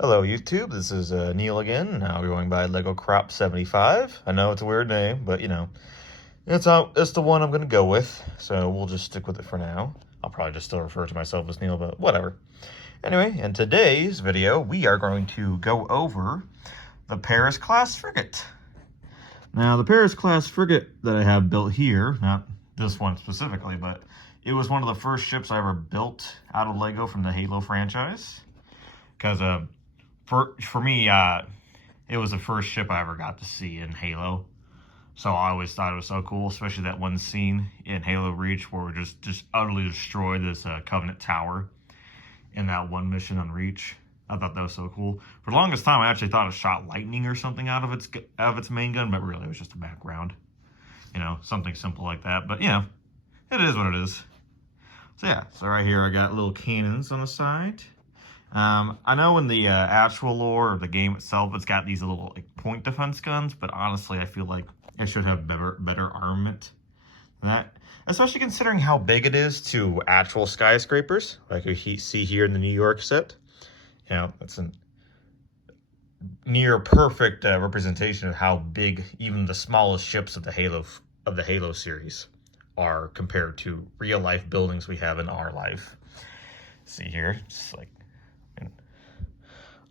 Hello YouTube, this is Neil again. Now we're going by Lego Crop 75. I know it's a weird name, but you know, it's the one I'm going to go with, so we'll just stick with it for now. I'll probably just still refer to myself as Neil, but whatever. Anyway, in today's video, we are going to go over the Paris-class frigate. Now, the Paris-class frigate that I have built here, not this one specifically, but it was one of the first ships I ever built out of Lego from the Halo franchise. Because for me, it was the first ship I ever got to see in Halo. So I always thought it was so cool, especially that one scene in Halo Reach where we just utterly destroyed this Covenant tower in that one mission on Reach. I thought that was so cool. For the longest time, I actually thought it shot lightning or something out of its main gun, but really it was just a background. You know, something simple like that. But, you know, it is what it is. So, yeah. So, right here, I got little cannons on the side. I know in the actual lore of the game itself, it's got these little like, point defense guns, but honestly, I feel like it should have better armament than that. Especially considering how big it is to actual skyscrapers, like you see here in the New York set. You know, that's a near perfect representation of how big even the smallest ships of the Halo series are compared to real life buildings we have in our life. See here, just like.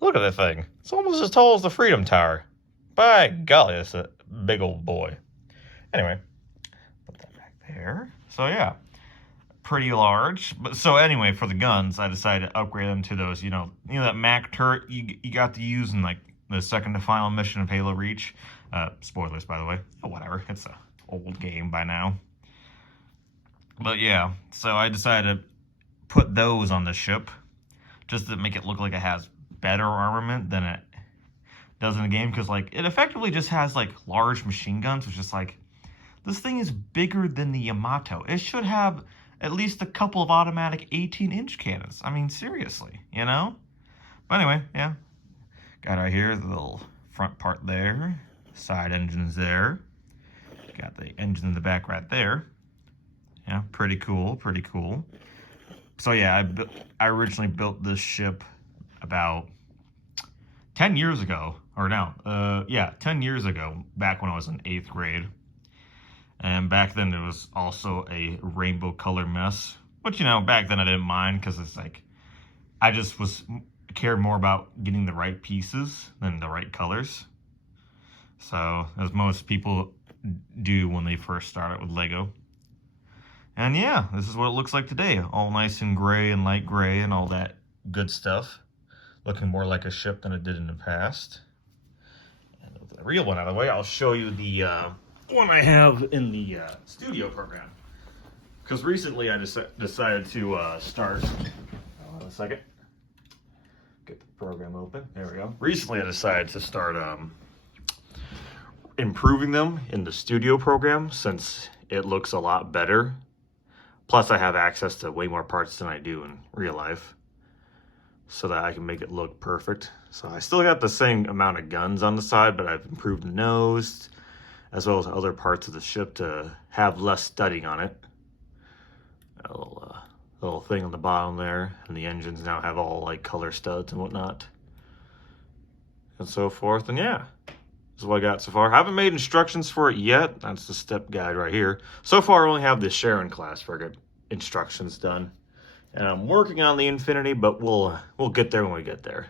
Look at that thing. It's almost as tall as the Freedom Tower. By golly, that's a big old boy. Anyway, put that back there. So yeah, pretty large. But so anyway, for the guns, I decided to upgrade them to those, you know that MAC turret you got to use in like the second to final mission of Halo Reach. Spoilers, by the way. Oh, whatever. It's an old game by now. But yeah, so I decided to put those on the ship just to make it look like it has better armament than it does in the game, because like it effectively just has like large machine guns, which is like, this thing is bigger than the Yamato. It should have at least a couple of automatic 18-inch cannons. I mean, seriously, you know? But anyway, yeah. Got right here the little front part there, side engines there. Got the engine in the back right there. Yeah, pretty cool, pretty cool. So yeah, I originally built this ship about 10 years ago, or no, yeah, 10 years ago, back when I was in 8th grade. And back then it was also a rainbow color mess, which, you know, back then I didn't mind, because it's like, I just cared more about getting the right pieces than the right colors. So, as most people do when they first start out with Lego. And yeah, this is what it looks like today, all nice and gray and light gray and all that good stuff. Looking more like a ship than it did in the past. And with the real one out of the way, I'll show you the one I have in the studio program. Because recently I decided to start... Hold on a second. Get the program open. There we go. Recently I decided to start improving them in the studio program, since it looks a lot better. Plus I have access to way more parts than I do in real life, so that I can make it look perfect. So I still got the same amount of guns on the side, but I've improved the nose, as well as other parts of the ship to have less studding on it. A little thing on the bottom there, and the engines now have all like color studs and whatnot, and so forth. And yeah, this is what I got so far. I haven't made instructions for it yet. That's the step guide right here. So far, I only have the Sharon class frigate instructions done. And I'm working on the Infinity, but we'll get there when we get there.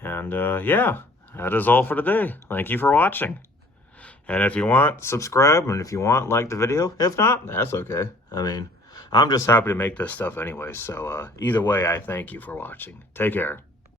And yeah, that is all for today. Thank you for watching. And if you want, subscribe. And if you want, like the video. If not, that's okay. I mean, I'm just happy to make this stuff anyway. So either way, I thank you for watching. Take care.